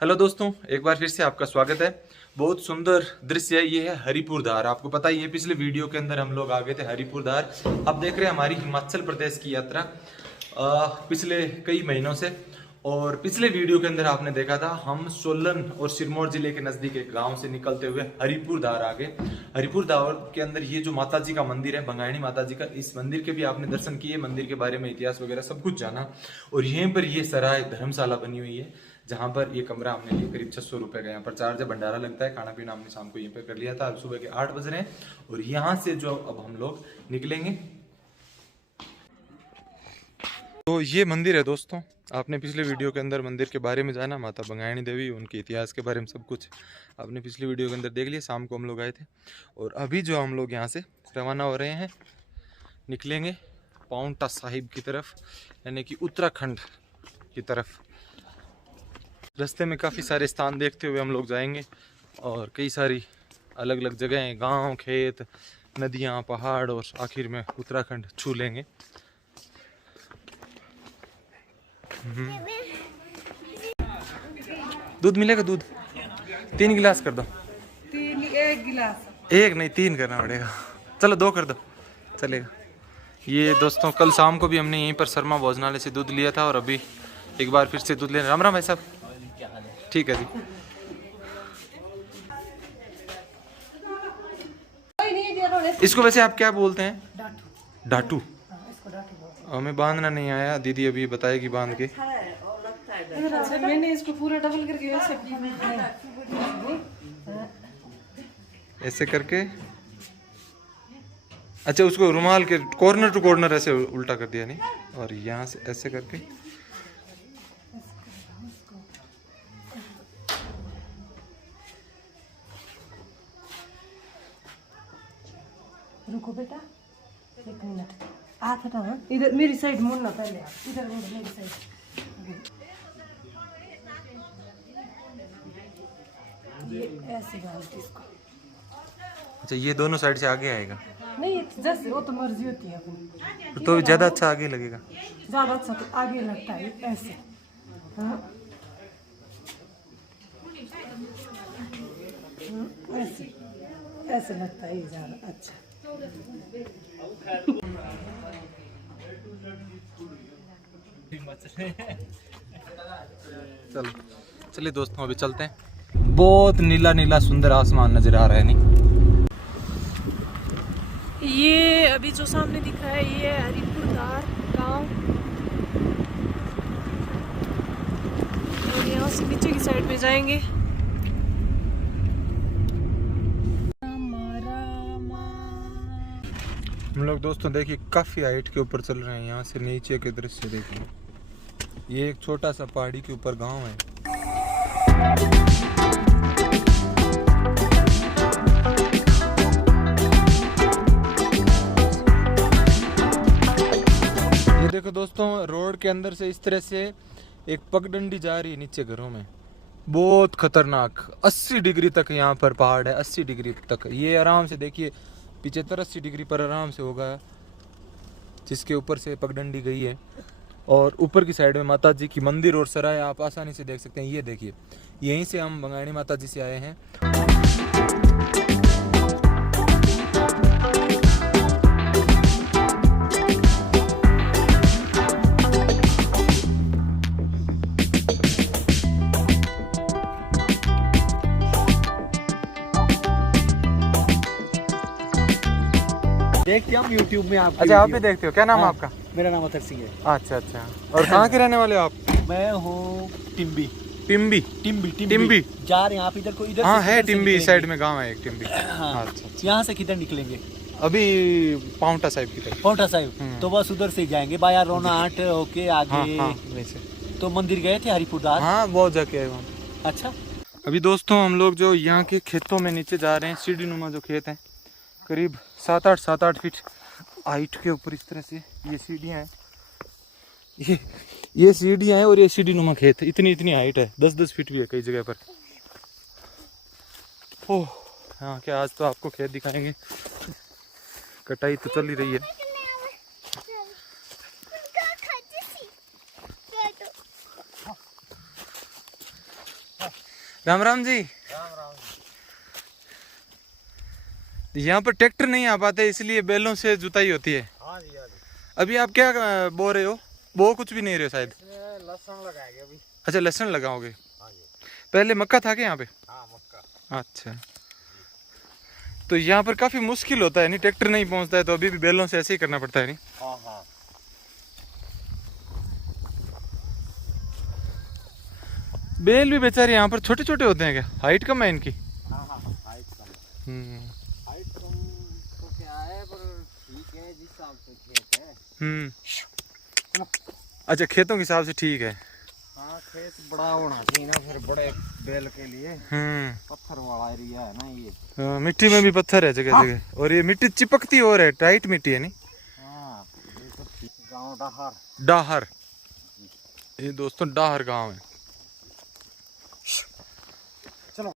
Hello दोस्तों, एक बार फिर से आपका स्वागत है। बहुत सुंदर दृश्य है। ये है हरिपुर धार। आपको पता ही है, पिछले वीडियो के अंदर हम लोग आ गए थे हरिपुर धार। अब देख रहे हैं हमारी हिमाचल प्रदेश की यात्रा पिछले कई महीनों से। और पिछले वीडियो के अंदर आपने देखा था हम सोलन और सिरमौर जिले के नजदीक एक गांव से निकलते हुए हरिपुर धार आ गए। हरिपुर धार के अंदर ये जो माता जी का मंदिर है, भंगायणी माता जी का, इस मंदिर के भी आपने दर्शन किए, मंदिर के बारे में इतिहास वगैरह सब कुछ जाना। और यहीं पर ये सराय धर्मशाला बनी हुई है, जहाँ पर ये कमरा हमने लिया करीब 600 रुपए का। यहाँ पर चार्ज है, भंडारा लगता है, खाना पीना हमने शाम को यहीं पे कर लिया था। अब सुबह के 8 बज रहे हैं और यहाँ से जो अब हम लोग निकलेंगे। तो ये मंदिर है दोस्तों, आपने पिछले वीडियो के अंदर मंदिर के बारे में जाना, माता भंगायणी देवी, उनके इतिहास के बारे में सब कुछ आपने पिछले वीडियो के अंदर देख लिया। शाम को हम लोग आए थे और अभी जो हम लोग यहाँ से रवाना हो रहे हैं, निकलेंगे पाउंटा साहिब की तरफ, यानी कि उत्तराखंड की तरफ। रास्ते में काफ़ी सारे स्थान देखते हुए हम लोग जाएंगे और कई सारी अलग अलग जगहें, गांव, खेत, नदियां, पहाड़ और आखिर में उत्तराखंड छू लेंगे। दूध मिलेगा? दूध 3 गिलास कर दो। 1 गिलास? 1 नहीं 3 करना पड़ेगा। चलो 2 कर दो, चलेगा। ये दोस्तों कल शाम को भी हमने यहीं पर शर्मा भोजनालय से दूध लिया था और अभी एक बार फिर से दूध लेना। राम राम भाई साहब। ठीक है जी। इसको वैसे आप क्या बोलते हैं? डाटू। हमें बांधना नहीं आया, दीदी अभी बताएगी बांध के। मैंने इसको पूरा डबल करके ऐसे करके, अच्छा उसको रुमाल के कॉर्नर टू कॉर्नर ऐसे उल्टा कर दिया नहीं, और यहाँ से ऐसे करके रुको बेटा 1 मिनट। हाथ हटाओ, इधर मेरी साइड मुड़ना पहले, आप इधर मुड़ो मेरी साइड। ये ऐसे डालते इसको। अच्छा ये दोनों साइड से आगे आएगा? नहीं जैसे वो तो मर्जी होती है अपनी। तो ज्यादा अच्छा आगे लगेगा? ज्यादा अच्छा तो आगे लगता है ऐसे। हाँ ऐसे ऐसे लगता है ज्यादा अच्छा। चलो चलिए दोस्तों, अभी चलते हैं। बहुत नीला नीला सुंदर आसमान नजर आ रहा है नहीं? ये अभी जो सामने दिखा है ये हरिपुर धार गाँव, और यहाँ से नीचे की साइड में जाएंगे। हम लोग दोस्तों देखिए काफी हाइट के ऊपर चल रहे हैं। यहाँ से नीचे के दृश्य देखिए, ये एक छोटा सा पहाड़ी के ऊपर गांव है। ये देखो दोस्तों, रोड के अंदर से इस तरह से एक पगडंडी जा रही है नीचे घरों में। बहुत खतरनाक 80 डिग्री तक यहाँ पर पहाड़ है, 80 डिग्री तक। ये आराम से देखिए 75-80 डिग्री पर आराम से होगा, जिसके ऊपर से पगडंडी गई है। और ऊपर की साइड में माता जी की मंदिर और सराय आप आसानी से देख सकते हैं। ये देखिए, यहीं से हम भंगायणी माता जी से आए हैं। देखते हैं हम YouTube में आप। अच्छा आप भी देखते हो? क्या नाम है आपका? मेरा नाम अतर सिंह है। अच्छा अच्छा। और कहाँ के रहने वाले हो आप? मैं हूँ टिम्बी। टिम्बी? टिम्बी टिम्बी जा रहे हैं आप इधर को? इधर हाँ है, टिम्बी साइड में गांव है एक टिम्बी। हाँ। अच्छा। यहाँ से किधर निकलेंगे? अभी पाउंटा साहिब की तरफ। पाउंटा साहिब तो बस उधर से ही जाएंगे बाया रोना हाट होके आगे। हाँ, वैसे। तो मंदिर गए थे हरिपुर धार? हाँ बहुत जाके आए वहाँ। अच्छा। अभी दोस्तों हम लोग जो यहाँ के खेतों में नीचे जा रहे हैं, सीढ़ी नुमा जो खेत हैं, करीब 7-8 फीट हाइट के ऊपर इस तरह से ये सीढ़ियाँ हैं। ये सीढ़ियाँ हैं और ये सीढ़ी नुमा खेत, इतनी हाइट है, 10-10 फीट भी है कई जगह पर। ओह हाँ, क्या आज तो आपको खेत दिखाएंगे। कटाई तो चल ही रही है। राम राम जी। यहाँ पर ट्रैक्टर नहीं आ पाते इसलिए बैलों से जुताई होती है। हाँ जी हाँ जी। अभी आप क्या बो रहे हो? बो कुछ भी नहीं रहे हो शायद। लहसुन लगाएंगे अभी। अच्छा लहसुन लगाओगे। हाँ जी। पहले मक्का था क्या यहाँ पे? हाँ मक्का। अच्छा तो यहाँ पर काफी मुश्किल होता है नहीं, ट्रैक्टर नहीं पहुँचता है तो अभी भी बैलों से ऐसे ही करना पड़ता है नहीं। हाँ हाँ। बैल भी बेचारे यहाँ पर छोटे छोटे होते हैं क्या? हाइट कम है इनकी? हाँ हाँ हाइट कम है। हाइट कम तो क्या है पर ठीक है जिस हिसाब से खेत है। अच्छा खेतों के हिसाब से ठीक है। हाँ खेत बड़ा होना चाहिए ना फिर बड़े बैल के लिए। पत्थर वाला एरिया है ना ये। मिट्टी में भी पत्थर है जगह जगह और ये मिट्टी चिपकती और है, टाइट मिट्टी है नहीं। हाँ ये तो गाँव डाहर। डाहर, ये दोस्तों डाहर गांव है। चलो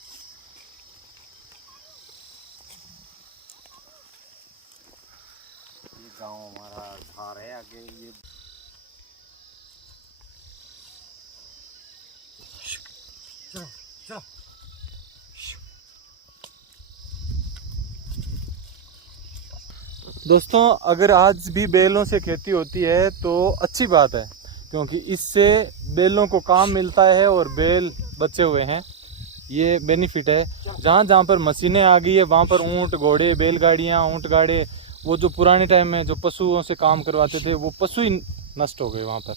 ये गांव हमारा धार है आगे ये। चलो चलो। दोस्तों अगर आज भी बैलों से खेती होती है तो अच्छी बात है, क्योंकि इससे बैलों को काम मिलता है और बैल बचे हुए हैं, ये बेनिफिट है। जहाँ जहाँ पर मशीनें आ गई है वहाँ पर ऊंट घोड़े बैलगाड़ियाँ ऊंट गाड़े, वो जो पुराने टाइम में जो पशुओं से काम करवाते थे वो पशु ही नष्ट हो गए वहाँ पर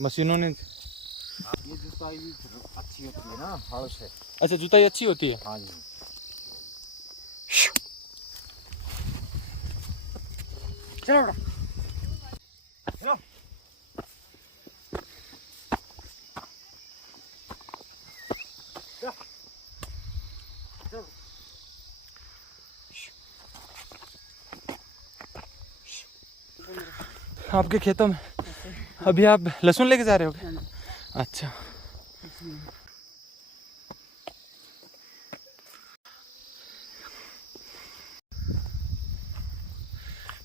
मशीनों ने। ये जुताई भी अच्छी होती है ना हल से। अच्छा जुताई अच्छी होती है। हाँ जी। चलो बेटा चलो। आपके खेतों में अभी आप लहसुन लेके जा रहे हो क्या? अच्छा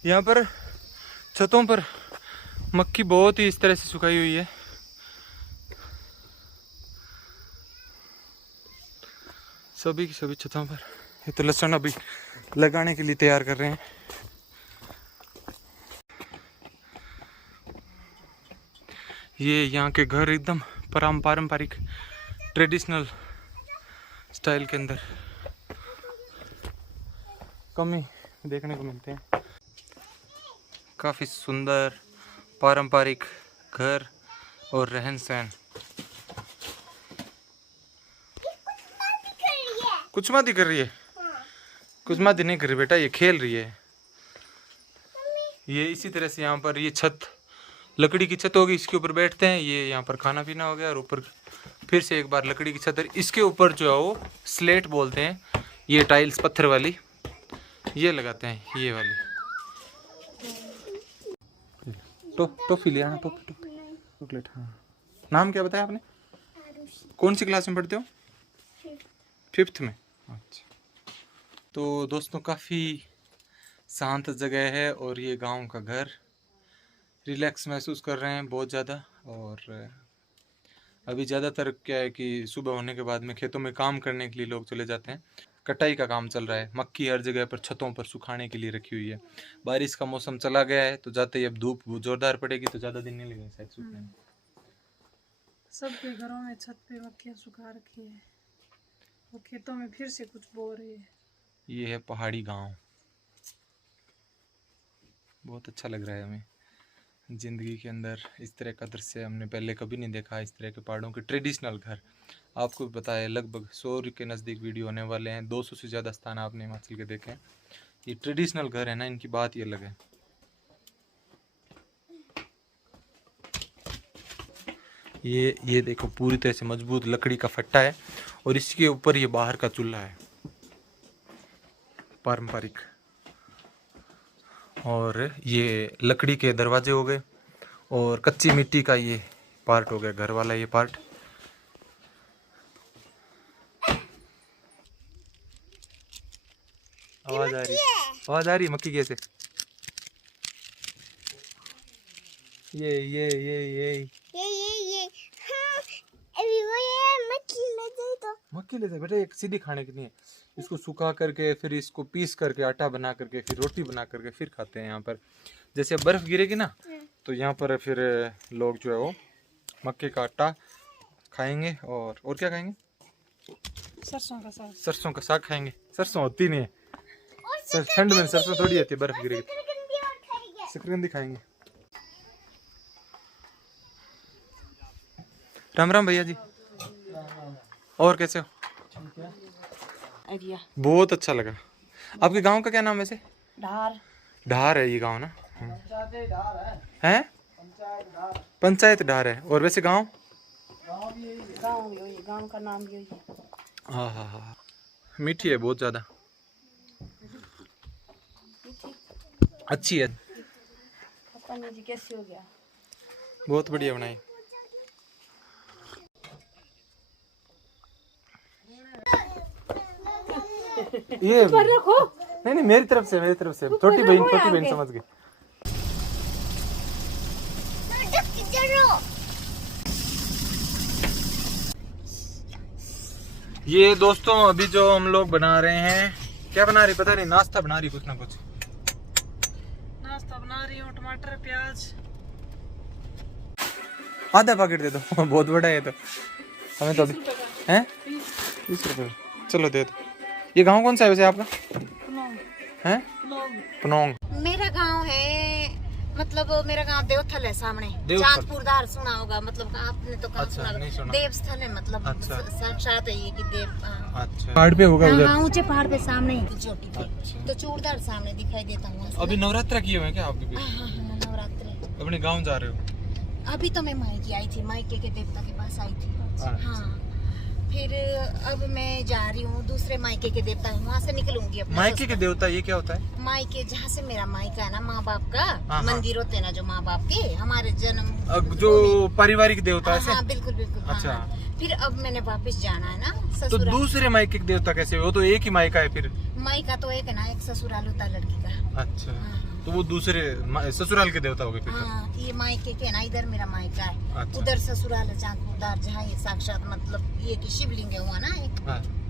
यहाँ पर छतों पर मक्की बहुत ही इस तरह से सुखाई हुई है। सभी की सभी छतों पर ये तो लहसुन अभी लगाने के लिए तैयार कर रहे हैं। ये यहाँ के घर एकदम पारंपरिक ट्रेडिशनल स्टाइल के अंदर कम ही देखने को मिलते हैं। काफ़ी सुंदर पारंपरिक घर और रहन सहन। कुछ मादी कर रही है? कुछ मादी नहीं कर रही बेटा, ये खेल रही है। ये इसी तरह से यहाँ पर ये छत लकड़ी की छत होगी, इसके ऊपर बैठते हैं। ये यहाँ पर खाना पीना हो गया और ऊपर फिर से एक बार लकड़ी की छत है। इसके ऊपर जो है वो स्लेट बोलते हैं, ये टाइल्स पत्थर वाली ये लगाते हैं, ये वाली। टॉफी ले आना, टॉफी चॉकलेट। हाँ नाम क्या बताया आपने? कौन सी क्लास में पढ़ते हो? 5th में। अच्छा तो दोस्तों काफ़ी शांत जगह है और ये गांव का घर। रिलैक्स महसूस कर रहे हैं बहुत ज़्यादा। और अभी ज़्यादातर क्या है कि सुबह होने के बाद में खेतों में काम करने के लिए लोग चले जाते हैं। कटाई का काम चल रहा है, मक्की हर जगह पर छतों पर सुखाने के लिए रखी हुई है। बारिश का मौसम चला गया है तो जाते ही अब धूप जोरदार पड़ेगी तो ज़्यादा दिन नहीं लगेगा शायद सूखने में। सबके घरों में छत पे मक्खियाँ सुखा रखी है और खेतों में फिर से कुछ बो रही है। ये है पहाड़ी गांव, बहुत अच्छा लग रहा है हमें। ज़िंदगी के अंदर इस तरह का दृश्य हमने पहले कभी नहीं देखा। इस तरह के पहाड़ों के ट्रेडिशनल घर, आपको भी पता है लगभग 100 के नज़दीक वीडियो होने वाले हैं। 200 से ज़्यादा स्थान आपने हिमाचल के देखे हैं। ये ट्रेडिशनल घर है ना, इनकी बात ही अलग है। ये देखो पूरी तरह से मजबूत लकड़ी का फट्टा है और इसके ऊपर ये बाहर का चूल्हा है पारंपरिक। और ये लकड़ी के दरवाजे हो गए और कच्ची मिट्टी का ये पार्ट हो गया घर वाला ये पार्ट। आवाज आ रही, आवाज आ रही मक्की कैसे? ये हाँ, अभी वो ये मक्खी लग गई तो मक्की लेते बेटा, एक सीधी खाने की नहीं है, इसको सुखा करके फिर इसको पीस करके आटा बना करके फिर रोटी बना करके फिर खाते हैं यहाँ पर। जैसे बर्फ गिरेगी ना तो यहाँ पर फिर लोग जो है वो मक्के का आटा खाएंगे और क्या खाएंगे? सरसों का साग। सरसों का साग खाएंगे। सरसों होती नहीं है ठंड में, सरसों थोड़ी होती है बर्फ गिरेगी। शकरकंदी खाएंगे। राम राम भैया जी, और कैसे हो? बहुत अच्छा लगा। आपके गांव का क्या नाम है वैसे? धार। ढार है ये गांव ना? है पंचायत ढार है। और वैसे गांव गांव का नाम यही है। हाँ हाँ हाँ, मीठी है बहुत ज्यादा, अच्छी है। पता नहीं जी कैसे हो गया। बहुत बढ़िया बनाई। ये नहीं मेरी तरफ से छोटी बहन समझ गई। ये दोस्तों अभी जो हम लोग बना रहे हैं, क्या बना रही पता नहीं, नाश्ता बना रही कुछ ना कुछ। नाश्ता बना रही हूँ, टमाटर प्याज। आधा पैकेट दे दो बहुत बड़ा है तो हमें तो अभी हैं 20 रुपये। चलो दे दो। ये गांव कौन सा है वैसे आपका? हैं? पनोंग। मेरा गांव है, मतलब मेरा गांव देवथल है सामने। चांदपुर धार सुना होगा, मतलब आपने तो कहाँ सुना? देवस्थल है, मतलब साक्षात है ये कि देव। अच्छा, पहाड़ पे होगा उधर? हाँ, ऊंचे पहाड़ पे सामने चोटी पे। तो चूड़धार सामने दिखाई देता हूँ। अभी नवरात्रा किए हुए हैं क्या आपके? हाँ, नवरात्रि। अपने गाँव जा रहे हो? अभी तो मैं मायके आई थी, मायके के देवता के पास आई थी। हाँ, फिर अब मैं जा रही हूँ दूसरे मायके के देवता, वहाँ से निकलूंगी। मायके के देवता ये क्या होता है? मायके जहाँ से मेरा मायका है ना, माँ बाप का मंदिर होते हैं ना, जो माँ बाप के हमारे जन्म जो पारिवारिक देवता है। हाँ, बिल्कुल बिल्कुल। अच्छा। हाँ। फिर अब मैंने वापस जाना है ना तो ससुराल। दूसरे मायके के देवता कैसे? वो तो एक ही मायका है फिर। मायका तो एक है ना, एक ससुराल होता है लड़की का। अच्छा। हाँ। तो वो दूसरे ससुराल के देवता हो गए फिर। हाँ, ये मायके के ना, इधर मेरा मायका है। अच्छा। उधर ससुराल है चांदपुर धार, जहाँ ये साक्षात मतलब ये की शिवलिंग है हुआ ना एक।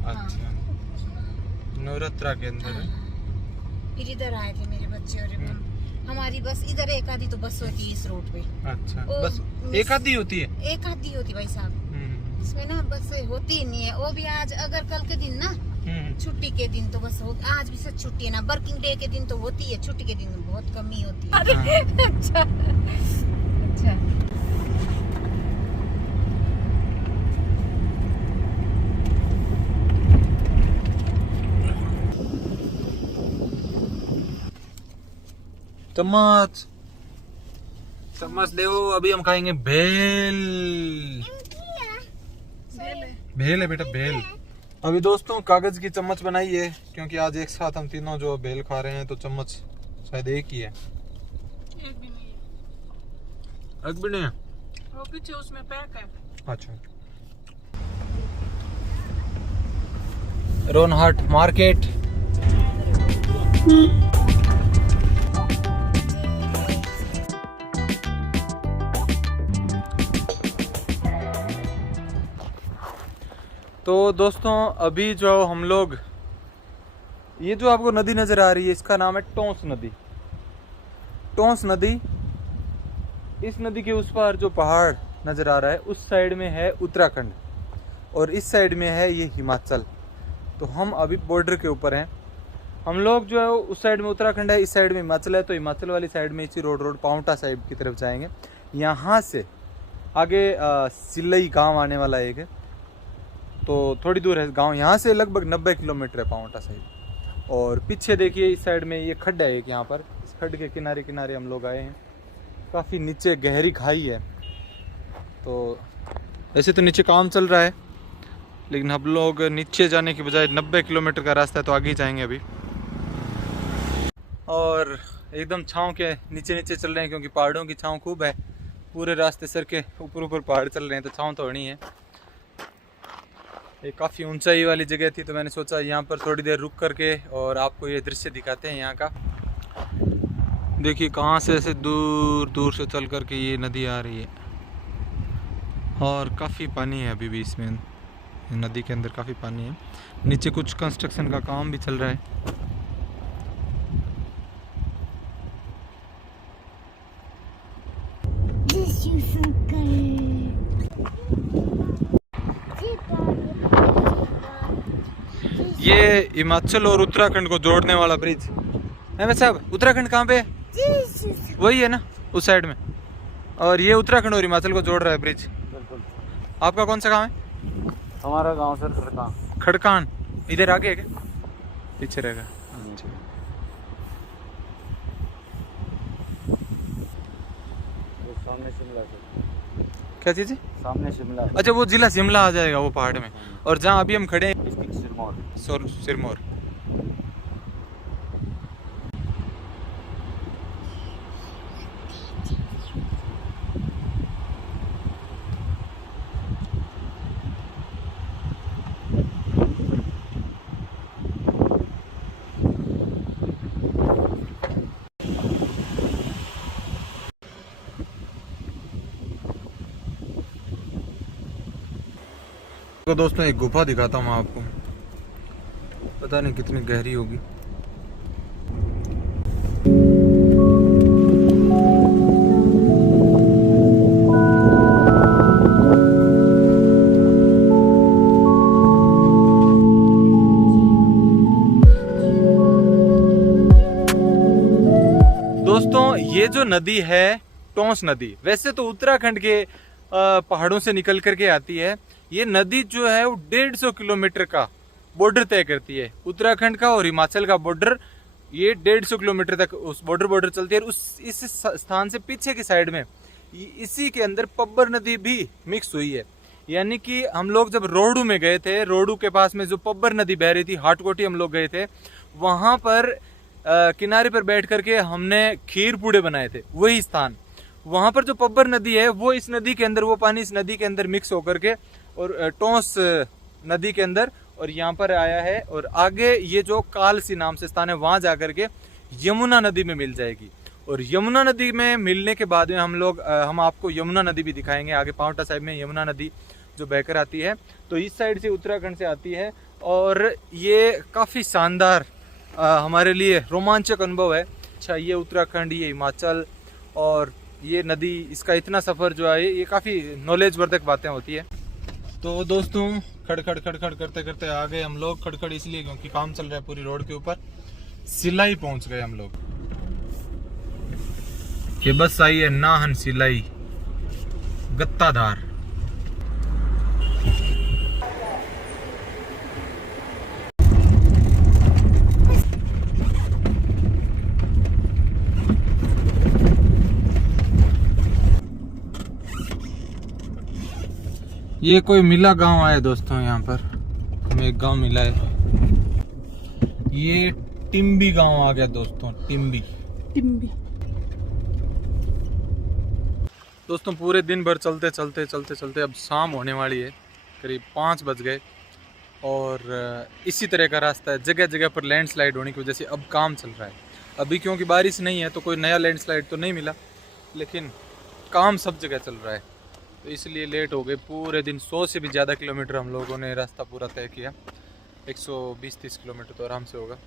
अच्छा, नवरात्रा के अंदर। फिर इधर आए थे मेरे बच्चे और हमारी बस इधर एक आधी तो बस होती है इस रोड पे। अच्छा, बस एक आधी होती है? एक आधी होती भाई साहब, इसमें ना बस होती ही नहीं है। वो भी आज अगर कल के दिन ना छुट्टी के दिन तो बस हो, आज भी सच छुट्टी है ना, वर्किंग डे के दिन तो होती है, छुट्टी के दिन बहुत कम ही होती है। अच्छा अच्छा। चम्मच चम्मच दो। अभी हम खाएंगे भेल। भेल है बेटा, भेल। अभी दोस्तों कागज की चम्मच बनाई है, क्योंकि आज एक साथ हम तीनों जो भेल खा रहे हैं तो चम्मच शायद एक ही है। एक भी नहीं है। एक भी नहीं है? वो पीछे उसमें पैक है। अच्छा। रोनहाट मार्केट। तो दोस्तों अभी जो हम लोग, ये जो आपको नदी नजर आ रही है इसका नाम है टोंस नदी। टोंस नदी, इस नदी के उस पार जो पहाड़ नजर आ रहा है उस साइड में है उत्तराखंड और इस साइड में है ये हिमाचल। तो हम अभी बॉर्डर के ऊपर हैं। हम लोग जो है उस साइड में उत्तराखंड है, इस साइड में हिमाचल है। तो हिमाचल वाली साइड में इसी रोड पाउंटा साइड की तरफ जाएंगे। यहाँ से आगे सिल्लई गांव आने वाला है एक, तो थोड़ी दूर है गांव। यहाँ से लगभग 90 किलोमीटर है पाउंटा साइड। और पीछे देखिए इस साइड में ये खड्डा है एक, यहाँ पर इस खड्ड के किनारे किनारे हम लोग आए हैं। काफ़ी नीचे गहरी खाई है। तो वैसे तो नीचे काम चल रहा है, लेकिन हम लोग नीचे जाने की बजाय 90 किलोमीटर का रास्ता है तो आगे ही जाएंगे अभी। और एकदम छाँव के नीचे नीचे चल रहे हैं, क्योंकि पहाड़ों की छाँव खूब है। पूरे रास्ते सर के ऊपर पहाड़ चल रहे हैं तो छाँव तो होनी है। ये काफ़ी ऊंचाई वाली जगह थी तो मैंने सोचा यहाँ पर थोड़ी देर रुक करके और आपको ये दृश्य दिखाते हैं यहाँ का। देखिए कहाँ से ऐसे दूर दूर से चल करके ये नदी आ रही है और काफ़ी पानी है अभी भी इसमें। नदी के अंदर काफ़ी पानी है। नीचे कुछ कंस्ट्रक्शन का काम भी चल रहा है। ये हिमाचल और उत्तराखंड को जोड़ने वाला ब्रिज है। वैसे साहब उत्तराखंड कहाँ पे है? वही है ना, उस साइड में। और ये उत्तराखंड और हिमाचल को जोड़ रहा है ब्रिज। बिल्कुल। आपका कौन सा गांव है? हमारा गांव सर खड़कान। खड़कान इधर आगे है क्या? पीछे रहेगा। सामने शिमला से। क्या चीज़ है? सामने शिमला। अच्छा, वो जिला शिमला आ जाएगा वो पहाड़ में। और जहाँ अभी हम खड़े हैं डिस्ट्रिक्ट सिरमौर। सिरमौर। तो दोस्तों एक गुफा दिखाता हूँ आपको, पता नहीं कितनी गहरी होगी। दोस्तों ये जो नदी है टोंस नदी, वैसे तो उत्तराखंड के पहाड़ों से निकल करके आती है। ये नदी जो है वो 150 किलोमीटर का बॉर्डर तय करती है। उत्तराखंड का और हिमाचल का बॉर्डर ये 150 किलोमीटर तक उस बॉर्डर चलती है। और इस स्थान से पीछे की साइड में इसी के अंदर पब्बर नदी भी मिक्स हुई है। यानी कि हम लोग जब रोहडू में गए थे, रोहडू के पास में जो पब्बर नदी बह रही थी, हाटकोटी हम लोग गए थे, वहां पर किनारे पर बैठ करके हमने खीर पूड़े बनाए थे। वही स्थान, वहां पर जो पब्बर नदी है वो इस नदी के अंदर, वो पानी इस नदी के अंदर मिक्स होकर के और टोंस नदी के अंदर और यहाँ पर आया है। और आगे ये जो कालसी नाम से स्थान है वहां जाकर के यमुना नदी में मिल जाएगी। और यमुना नदी में मिलने के बाद में हम आपको यमुना नदी भी दिखाएंगे। आगे पांवटा साहिब में यमुना नदी जो बहकर आती है, तो इस साइड से उत्तराखंड से आती है। और ये काफ़ी शानदार हमारे लिए रोमांचक अनुभव है। अच्छा, ये उत्तराखंड, ये हिमाचल और ये नदी, इसका इतना सफ़र जो है ये काफ़ी नॉलेजवर्धक बातें होती है। तो दोस्तों खड़खड़ करते करते आ गए हम लोग। खड़खड़ इसलिए क्योंकि काम चल रहा है पूरी रोड के ऊपर। सिलाई पहुंच गए हम लोग। ये बस आई है नाहन सिलाई गत्ताधार। ये कोई मिला गांव आया दोस्तों, यहाँ पर हमें एक गांव मिला है। ये टिम्बी गांव आ गया दोस्तों, टिम्बी। दोस्तों पूरे दिन भर चलते अब शाम होने वाली है, करीब 5 बज गए। और इसी तरह का रास्ता है, जगह जगह पर लैंडस्लाइड होने की वजह से अब काम चल रहा है। अभी क्योंकि बारिश नहीं है तो कोई नया लैंडस्लाइड तो नहीं मिला, लेकिन काम सब जगह चल रहा है, तो इसलिए लेट हो गए। पूरे दिन 100 से भी ज़्यादा किलोमीटर हम लोगों ने रास्ता पूरा तय किया। 120-30 किलोमीटर तो आराम से होगा।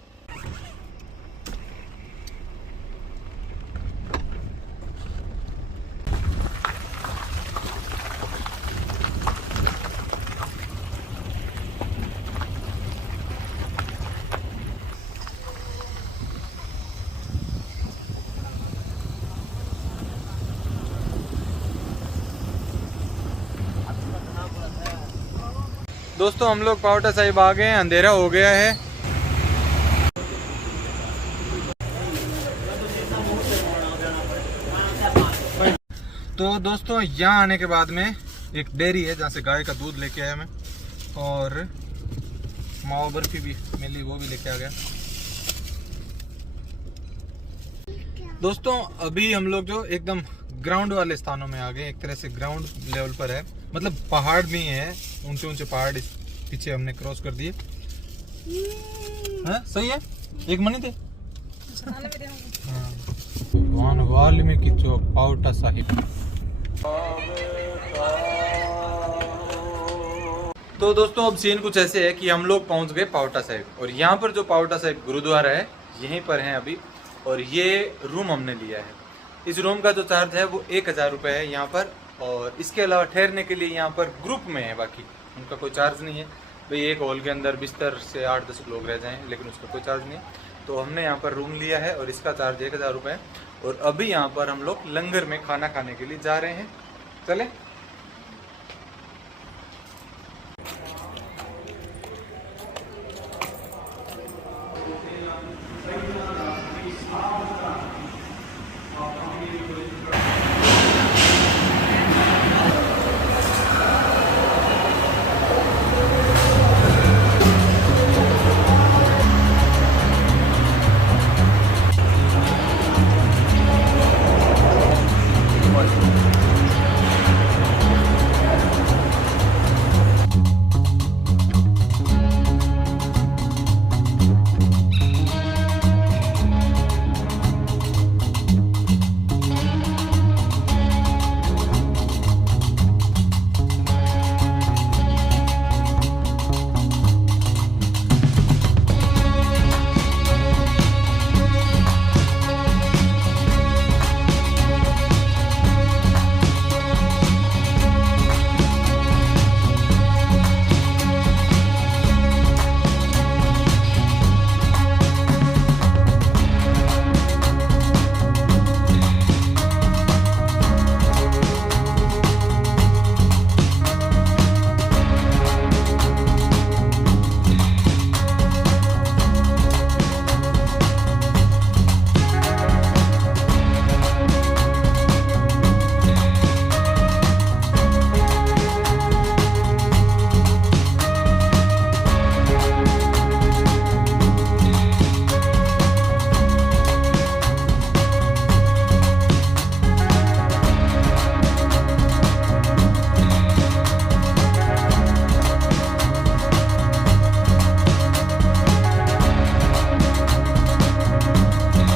दोस्तों हम लोग पावटा साहिब आ गए हैं, अंधेरा हो गया है। तो दोस्तों यहाँ आने के बाद में एक डेयरी है जहाँ से गाय का दूध लेके आया मैं, और मावा बर्फी भी मिली, वो भी लेके आ गया। दोस्तों अभी हम लोग जो एकदम ग्राउंड वाले स्थानों में आ गए, एक तरह से ग्राउंड लेवल पर है, मतलब पहाड़ भी हैं, ऊंचे ऊंचे पहाड़ पीछे हमने क्रॉस कर दिए। हाँ सही है, एक मनी थे। भगवान वाल्मीकि चौक, पावटा साहिब। तो दोस्तों अब सीन कुछ ऐसे है कि हम लोग पहुंच गए पावटा साहिब, और यहाँ पर जो पावटा साहिब गुरुद्वारा है यहीं पर है अभी, और ये रूम हमने लिया है। इस रूम का जो चार्ज है वो 1000 रुपये है यहाँ पर, और इसके अलावा ठहरने के लिए यहाँ पर ग्रुप में है, बाकी उनका कोई चार्ज नहीं है भाई। एक हॉल के अंदर बिस्तर से 8-10 लोग रह जाएं, लेकिन उसका कोई चार्ज नहीं है। तो हमने यहाँ पर रूम लिया है और इसका चार्ज 1000 रुपये है। और अभी यहाँ पर हम लोग लंगर में खाना खाने के लिए जा रहे हैं। चले।